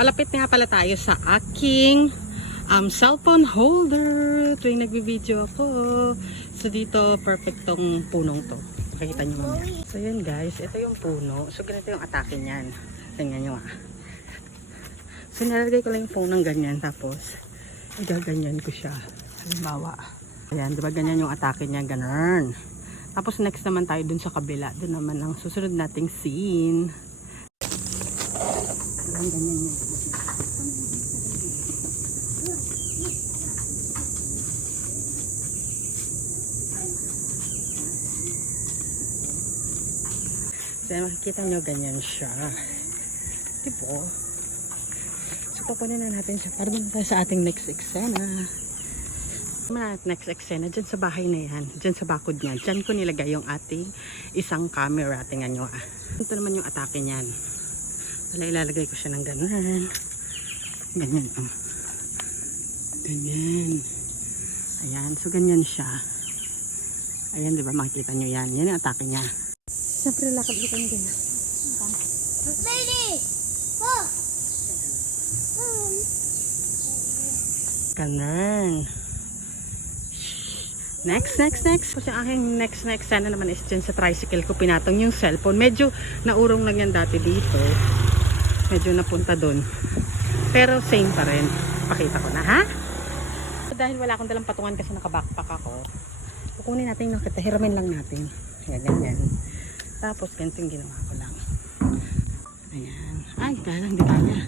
Palapit nga pala tayo sa aking cellphone holder tuwing nagbi-video ako. So dito, perfectong punong to. Makikita nyo mamaya. So yun guys, ito yung puno. So ganito yung atake niyan. Tingnan nyo ah. So nilalagay ko lang yung phone ng ganyan. Tapos, igaganyan ko siya. Halimbawa. Ayan, diba ganyan yung atake niya. Ganun. Tapos next naman tayo dun sa kabila. Dun naman ang susunod nating scene. Ayan, ganyan yun. So, makikita nyo ganyan siya. Diba? So, papunin na natin siya. Para doon tayo sa ating next eksena. Next eksena, dyan sa bahay na yan. Dyan sa bakod niya. Dyan ko nilagay yung ating isang camera. Tingnan nyo ah. Ito naman yung atake niyan. Wala, ilalagay ko siya ng ganun. Ganyan oh. Ganyan. Ayan. So, ganyan siya. Ayan, diba? Makikita nyo yan. Yan yung atake niya. Siyempre, lakad-lakad din. Lady! Oh! Ganun. Next. Kasi ang aking next sana naman is dyan sa tricycle ko. Pinatong yung cellphone. Medyo naurong lang yan dati dito. Medyo napunta dun. Pero same pa rin. Pakita ko na, ha? So, dahil wala akong dalang patungan kasi nakabackpack ako, kukunin natin yung nakita. Hiramin lang natin. Ganyan. Tapos, ganito yung ginawa ko lang. Ayan. Ay, kaya lang, hindi kaya.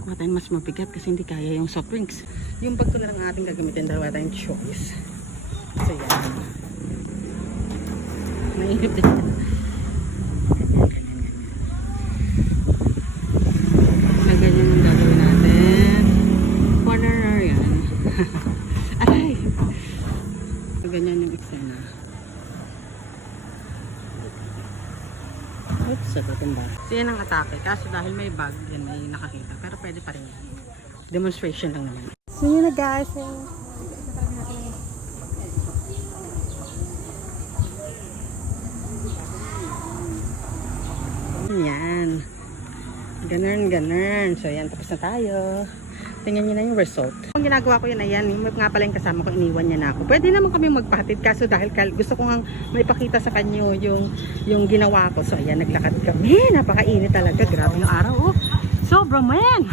Kuha tayo mas mabigat kasi hindi kaya yung soft drinks. Yung bag ko na lang ating gagamitin dahil wala tayong choice. So, yan. Nainip din. So, ganyan yung gagawin natin. Corner yan. Ay! So, ganyan yung eksena. Oops, sagutin ba? So yan ang atake. Kaso dahil may bag, yan may nakakita. Pero pwede pa rin yan. Demonstration lang naman. So yun na guys. Yan. Ganun. So yan, tapos na tayo. Tingnan nyo na yung result. Ang ginagawa ko yan, ayan, yung nga pala yung kasama ko, iniwan niya na ako. Pwede naman kami magpahatid, kaso dahil gusto ko nga maipakita sa kanyo yung ginawa ko. So ayan, naglakad kami. Napakainit talaga. Grabe yung araw, oh. Sobra man!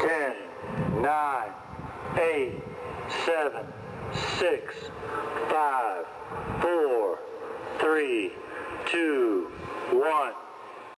10, 9, 8, 7, 6, 5, 4, 3, 2, 1.